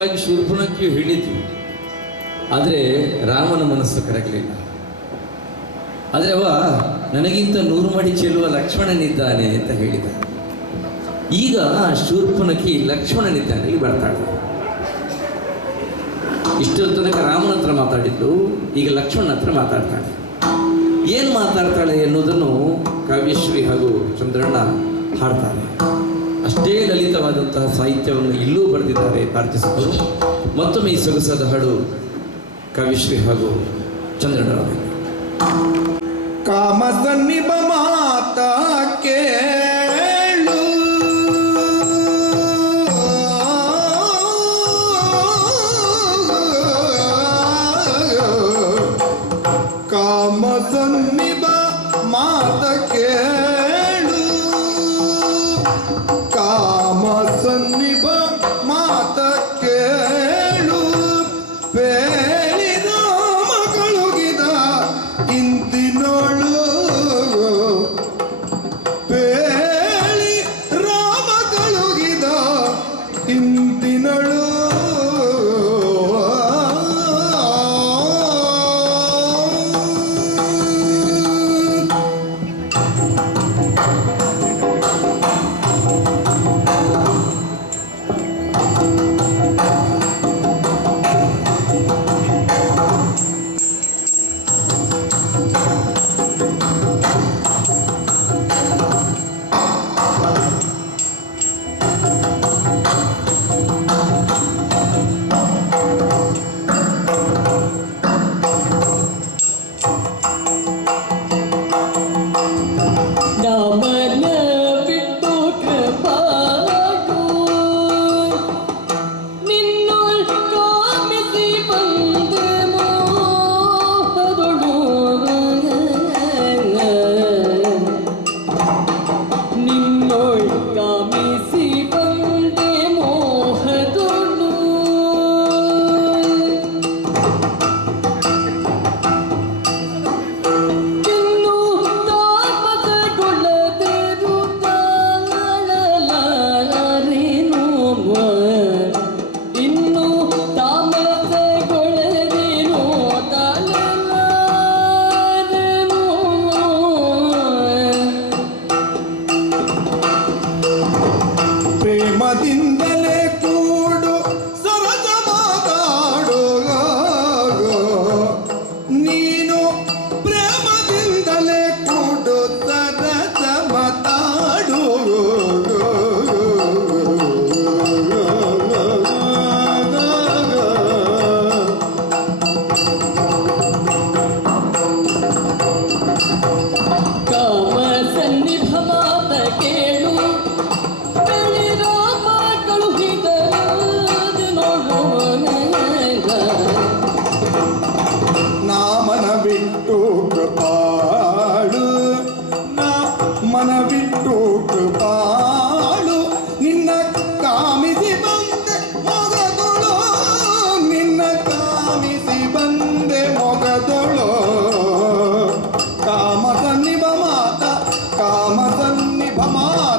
ಶೂರ್ಪಣಕ್ಕೆ ಹೇಳಿತು, ಆದರೆ ರಾಮನ ಮನಸ್ಸು ಕರಗಲಿಲ್ಲ. ಆದರೆ ಅವ ನನಗಿಂತ 100 ಮಡಿ ಚೆಲ್ಲುವ ಲಕ್ಷ್ಮಣನಿದ್ದಾನೆ ಅಂತ ಹೇಳಿದ. ಈಗ ಶೂರ್ಪಣಕಿ ಲಕ್ಷ್ಮಣನಿದ್ದಾನೆ ಇಲ್ಲಿ ಬರ್ತಾಳೆ. ಇಷ್ಟರ ತನಕ ರಾಮನ ಹತ್ರ ಮಾತಾಡಿದ್ದು, ಈಗ ಲಕ್ಷ್ಮಣನ ಹತ್ರ ಮಾತಾಡ್ತಾಳೆ. ಏನು ಮಾತಾಡ್ತಾಳೆ ಎನ್ನುವುದನ್ನು ಕಾವ್ಯಶ್ರೀ ಹಾಗೂ ಚಂದ್ರಣ್ಣ ಹಾಡ್ತಾರೆ. ಅಷ್ಟೇ ಲಲಿತವಾದಂತಹ ಸಾಹಿತ್ಯವನ್ನು ಇಲ್ಲೂ ಬರೆದಿದ್ದಾರೆ ಭಾರತೀಯರು. ಮತ್ತೊಮ್ಮೆ ಈ ಸೊಗಸಾದ ಹಾಡು ಕಾವ್ಯಶ್ರೀ ಹಾಗೂ ಚಂದ್ರಣ್ಣರವರು. ಕಾಮಸನ್ನಿಭ ಮಾತ ಕೇಳು, ಕಾಮಸನ್ನಿಭ ಮಾತ ಕೇಳು, ಕಾಮಸನ್ನಿಭ ಮಾತ ಕೇಳು, ಬೇಳಿದ ಮಗಳುಗಿದ ಇಂದಿನೋಳು, ಬೇಳಿ ರಾಮ ಕಳುಗಿದ ಇಂದಿನಳು. ಪ್ರೇಮದಿಂದಲೇ ಕೂಡು ಸರಸ ಮಾತಾಡು, ನೀನು ಪ್ರೇಮದಿಂದಲೇ ಕೂಡು ಸರಸ ಮಾತಾಡು. ಕಾಮಸನ್ನಿಭ ಮಾತ ಕೇಳು, ಮನವಿಟ್ಟು ಕೃಪಾಳು, ಮನವಿಟ್ಟು ಕೃಪಾಳು, ನಿನ್ನ ಕಾಮಿಸಿ ಬಂದೆ ಮೊಗದೊಳು, ನಿನ್ನ ಕಾಮಿಸಿ ಬಂದೆ ಮೊಗದೊಳು. ಕಾಮಸನ್ನಿಭ ಮಾತ, ಕಾಮಸನ್ನಿಭ ಮಾತ